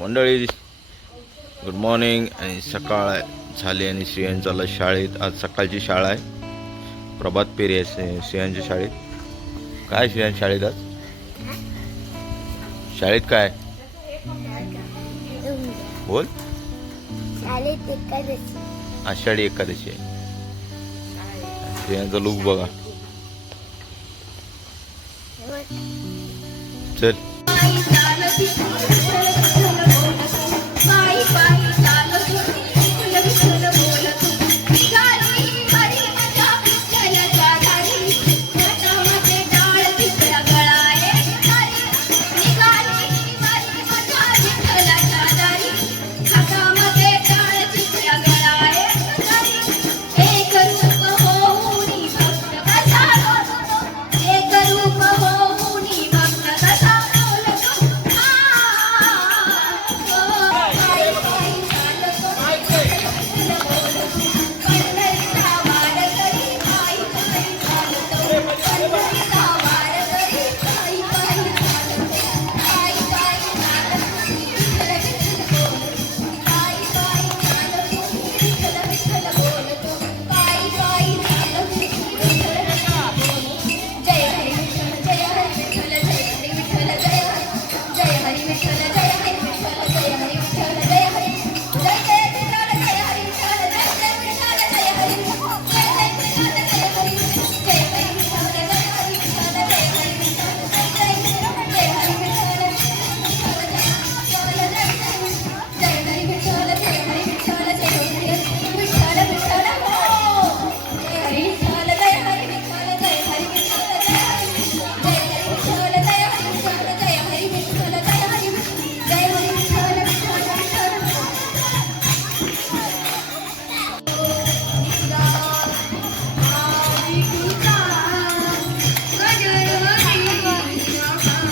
मंडळी good morning. आणि सकाळ झाली आणि श्रेयन चालला शाळेत. आज सकाळची शाळा आहे, प्रभात फेरी आहे श्रेयांच्या शाळेत. काय श्रेयन शाळेत आज? शाळेत काय बोल? आषाढी एकादशी आहे. श्रेयांचा लुक बघा. चल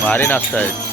भारी नाश्ता आहे.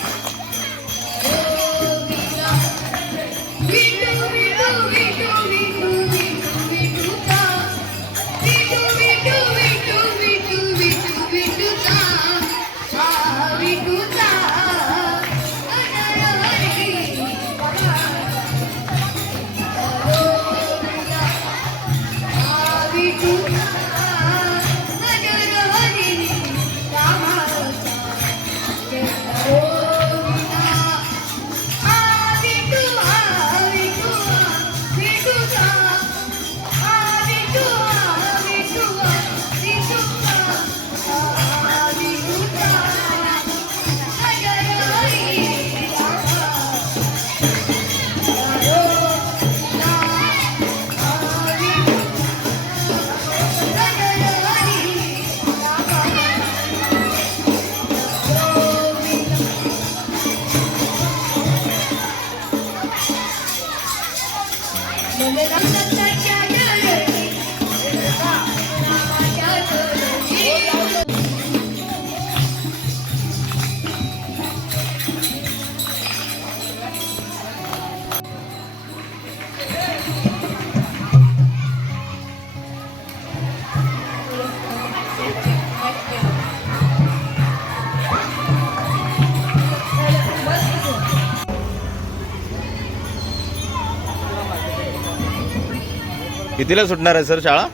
कितीला सुटणार आहे सर शाळा?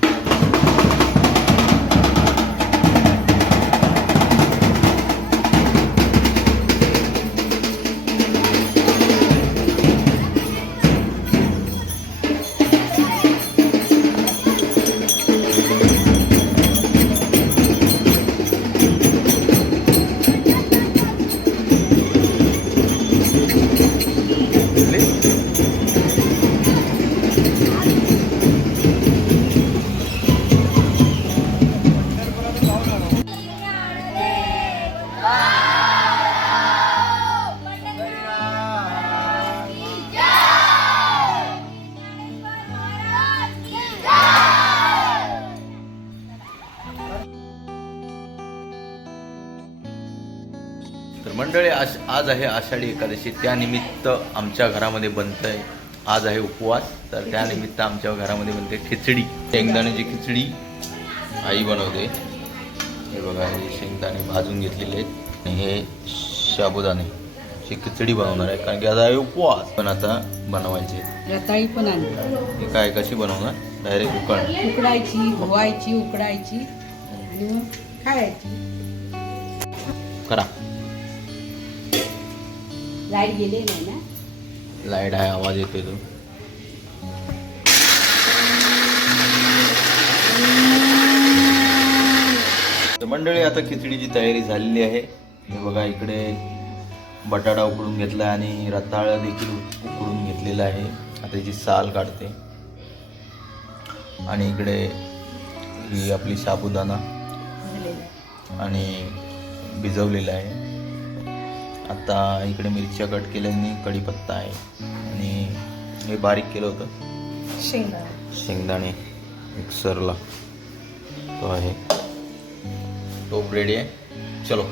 तर मंडळी आज आहे आषाढी एकादशी. त्यानिमित्त आमच्या घरामध्ये बनत आहे, आज आहे उपवास, तर त्यानिमित्त आमच्या घरामध्ये बनते खिचडी. शेंगदाण्याची खिचडी आई बनवते. हे बघा, हे शेंगदाणे भाजून घेतलेले आहेत आणि हे साबुदाणे ची खिचडी बनवणार आहे, कारण की आता आहे उपवास. पण आता बनवायची रताळी पण आणली. ही काय कशी बनवणार? डायरेक्ट उकडायची, धुवायची, उकडायची आणि मग खायची. करा. लाईट गेले नाही ना? लाईट आहे, आवाज येतोय तो. तर मंडळी आता खिचडीची तयारी झालेली आहे. हे बघा इकडे बटाटा उकडून घेतला आणि रताळ देखील उकडून घेतलेला आहे. आता याची साल काढते. आणि इकडे ही आपली साबुदाणा आणि भिजवलेला आहे. आता इकडे मिरच्या कट केल्याने कढीपत्ता आहे आणि हे बारीक केलं होतं शेंगदाणे मिक्सरला तो आहे. टोप रेडी आहे. चलो.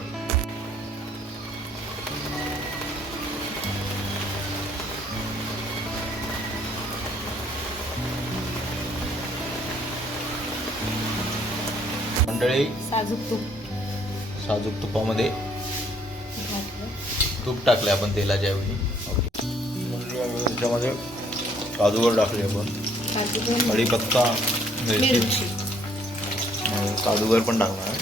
मंडळी साजूक तुपामध्ये तूप टाकले आपण तेलाच्या ऐवजी. त्याच्यामध्ये काजूगर टाकले आपण, कढीपत्ता, मिरची, काजूगर पण टाकणार.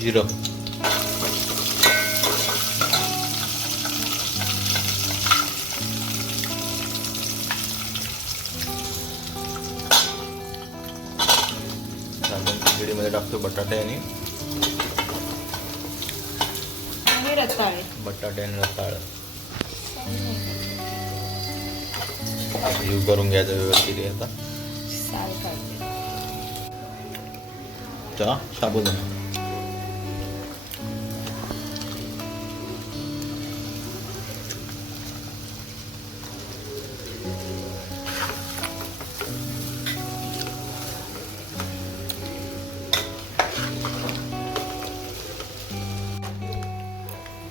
जिरं, खिचडीमध्ये टाकतो बटाटे आणि रताळे. बटाटे आणि रताळ युज करून घ्यायचं व्यवस्थित. आता साल काढते. चला साबुदाणा.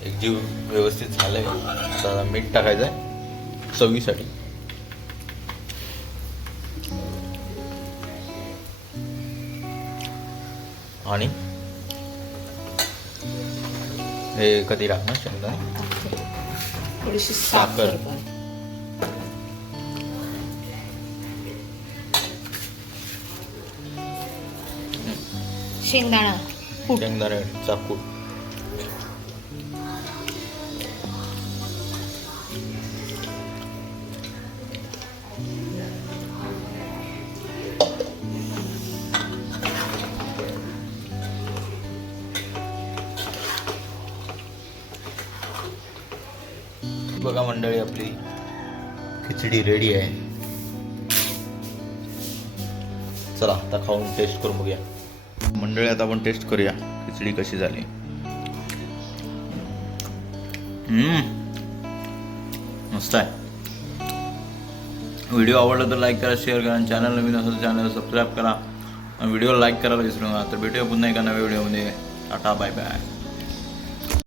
एकजीव व्यवस्थित झालंय. आता मीठ टाकायचं आहे चवीसाठी. आणि हे कधी टाकणार शेंगदाणे, थोडीशी साखर, शेंगदाण्याचा कूट. बघा मंडळी आपली खिचडी रेडी आहे. चला आता खाऊन टेस्ट करून बघूया. मंडळी आता आपण टेस्ट करूया खिचडी कशी झाली. मस्त आहे. व्हिडिओ आवडला तर लाईक करा, शेअर करा आणि चॅनल नवीन असेल तर चॅनल सबस्क्राईब करा आणि व्हिडिओ लाईक करायला विसरू नका. तर भेटूया पुन्हा एका नव्या व्हिडिओमध्ये. Tata bye bye.